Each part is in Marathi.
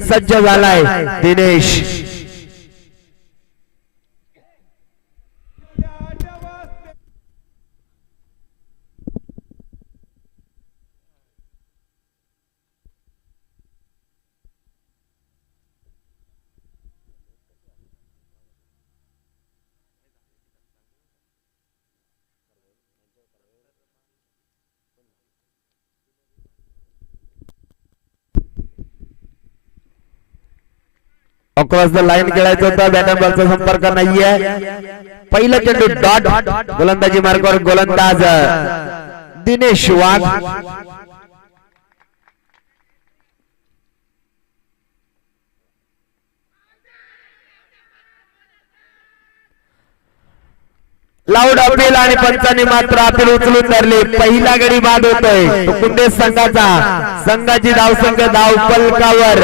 सज्ज झालाय. दिनेश. अक्रॉस द लाईन खेळायचं होतं बॅटर बॉलचा संपर्क नाहीये. पहिलं चेंडू डॉट गोलंदाजी मार्गावर गोलंदाज दिनेश वाघ. लाऊड अपील आणि पंचांनी मात्र अपील उचलून धरले. पहिला गडी बाद होतोय. तो कुंडे संघाचा. संघाची धावसंख्या धाव पलकावर.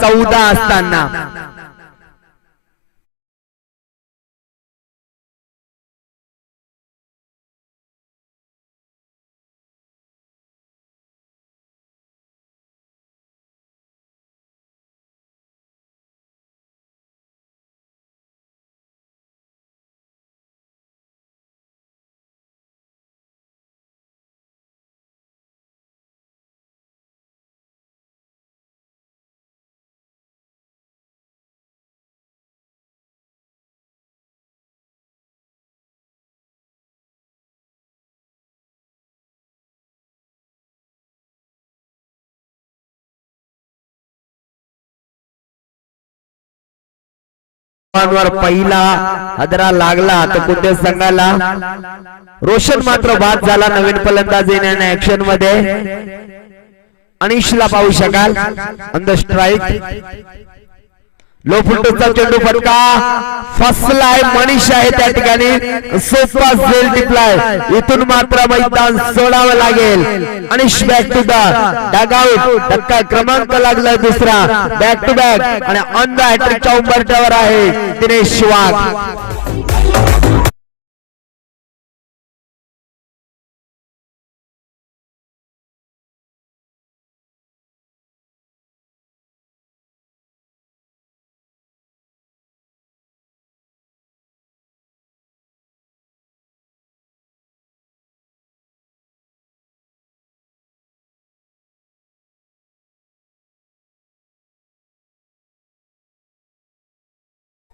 चौदा असताना. पहिला हदरा लागला तर कुठे संघाला रोशन मात्र बाद झाला नवीन फलंदाज येण्याने ऍक्शनमध्ये. अनिशला पाहू शकाल. अंद स्ट्राईक लो फुलटोचा चेंडू फटका. फसलाय मनीष आहे त्या ठिकाणी. सोपा झेल टिपलाय इथून मात्र मैदान सोडावं लागेल. Anish back to the dugout धक्का क्रमांक लागलाय दुसरा. बॅक टू बॅक आणि ऑन द हॅट्रिकच्या उंबरट्यावर आहे दिनेश वाघ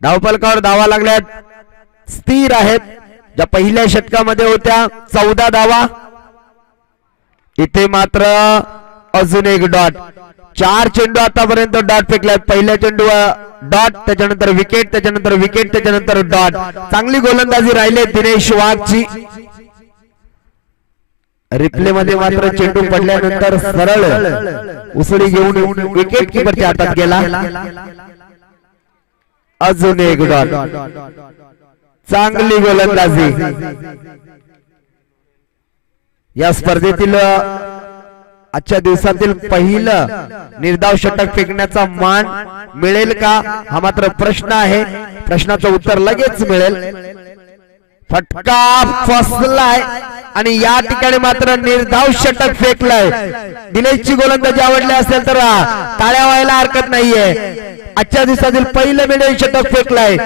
धावपलकावर धावा लागल्यात. स्थिर आहेत. ज्या पहिल्या षटकामध्ये होत्या चौदा धावा. इथे मात्र अजून एक डॉट. चार चेंडू आतापर्यंत डॉट फेकल्यात. पहिल्या चेंडू डॉट त्याच्यानंतर विकेट त्याच्यानंतर विकेट त्याच्यानंतर डॉट. चांगली गोलंदाजी राहिली दिनेश वाघची. रिप्ले मध्ये मात्र चेंडू पडल्यानंतर सरळ उसळी घेऊन विकेट किपरच्या हातात गेला. अजून एक डॉट चांगली गोलंदाजी. या स्पर्धेतील आजच्या दिवसातील पहिलं निर्धाव षटक फेकण्याचा मान मिळेल का? हा मात्र प्रश्न आहे. प्रश्नाचं उत्तर लगेच मिळेल. फटका फसलाय आणि या ठिकाणी मात्र निर्धाव षटक फेकलाय. दिनेशची गोलंदाजी आवडली असेल तर टाळ्या व्हायला हरकत नाहीये. आजच्या दिवसातील पहिलं मेडल षटक फेकलाय.